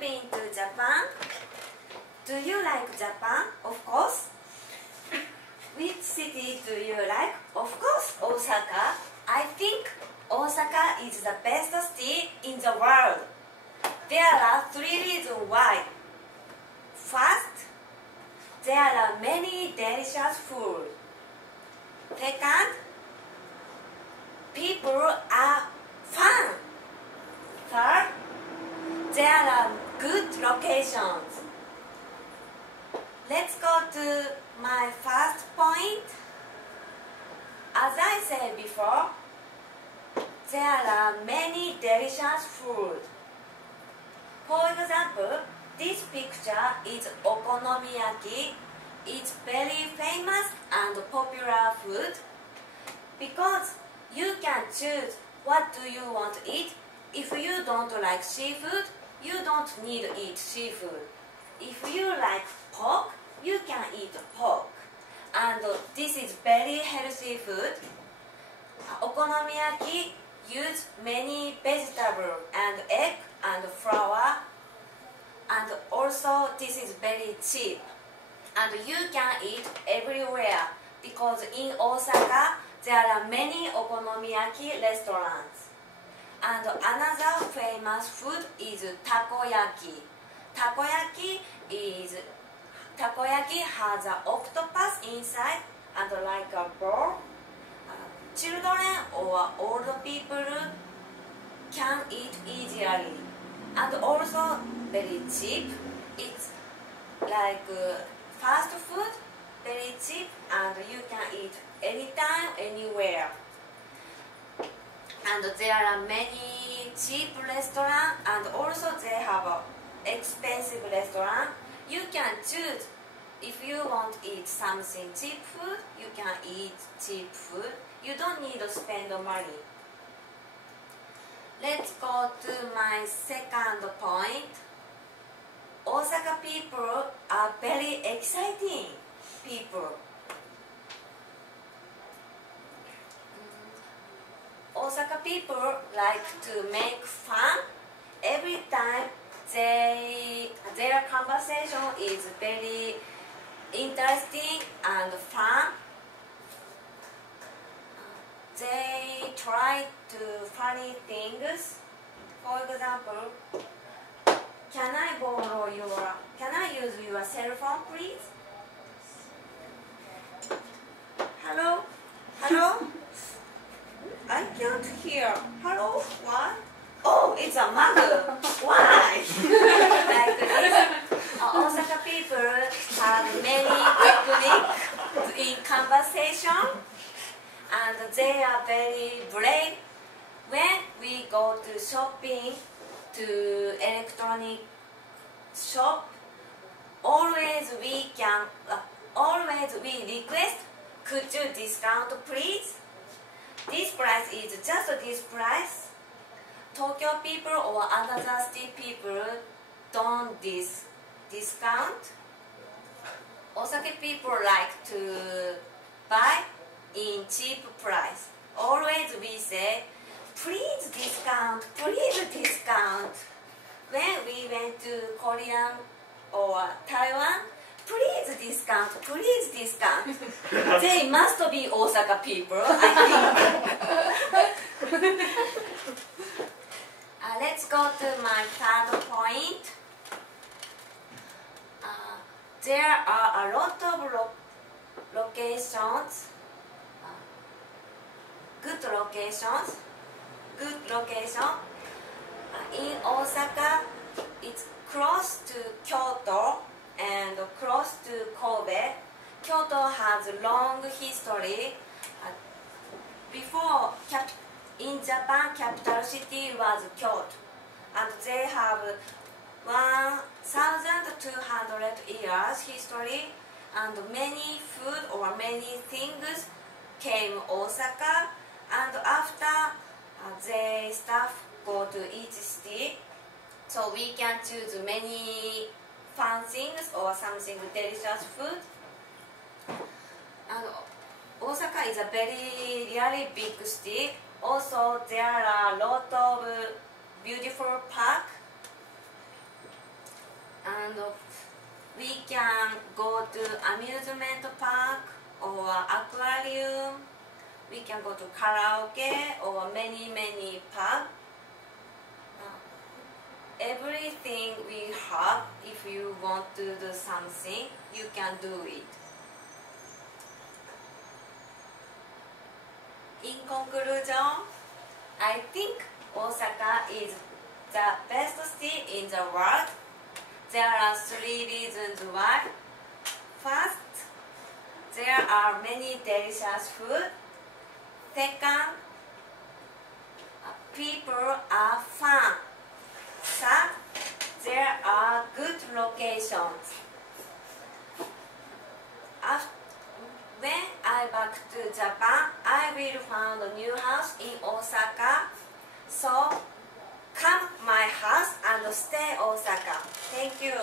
been to Japan? Do you like Japan? Of course. Which city do you like? Of course, Osaka. I think Osaka is the best city in the world. There are 3 reasons why. First, there are many delicious food. Second, people are fun. Third, there are good locations. Let's go to my first point. As I said before, there are many delicious food. For example, this picture is okonomiyaki. It's very famous and popular food because you can choose what do you want to eat. If you don't like seafood, you don't need to eat seafood. If you like pork, you can eat pork. And this is very healthy food. Okonomiyaki use many vegetables and egg and flour, and also this is very cheap. And you can eat everywhere because in Osaka there are many okonomiyaki restaurants. And another famous food is takoyaki. Takoyaki has an octopus inside and like a ball. Children or old people can eat easily and also very cheap. It's like fast food, very cheap, and you can eat anytime, anywhere. And there are many cheap restaurants, and also they have an expensive restaurant. You can choose. If you want to eat something cheap food, you can eat cheap food. You don't need to spend money. Let's go to my second point. Osaka people are very exciting people. Osaka people like to make fun. Every time their conversation is very interesting and fun. They try to funny things. For example, can I use your cell phone, please? Hello? Hello? I can't hear. Hello? What? Oh, it's a mother. Why? Like this. Osaka people have many techniques in conversation, and they are very brave. When we go to shopping, to electronic shop, always we request, could you discount please? This price is just this price. Tokyo people or another city people don't discount. Osaka people like to buy in cheap price. Always we say, please discount, please discount. When we went to Korea or Taiwan, please discount, please discount. They must be Osaka people, I think. Let's go to my third point. There are a lot of locations, good locations. In Osaka, it's close to Kyoto and close to Kobe. Kyoto has a long history. Before, in Japan, capital city was Kyoto, and they have 1,200 years history, and many food or many things came Osaka, and after they staff go to each city, so we can choose many fun things or something delicious food. And Osaka is a really big city. Also, there are a lot of beautiful park. and we can go to amusement park or aquarium. We can go to karaoke or many pub. Everything we have, if you want to do something, you can do it. In conclusion, I think Osaka is the best city in the world. There are 3 reasons why. First, there are many delicious food. Second, people are fun. Third, there are good locations. When I back to Japan, I will find a new house in Osaka. So come my house and stay Osaka. Thank you.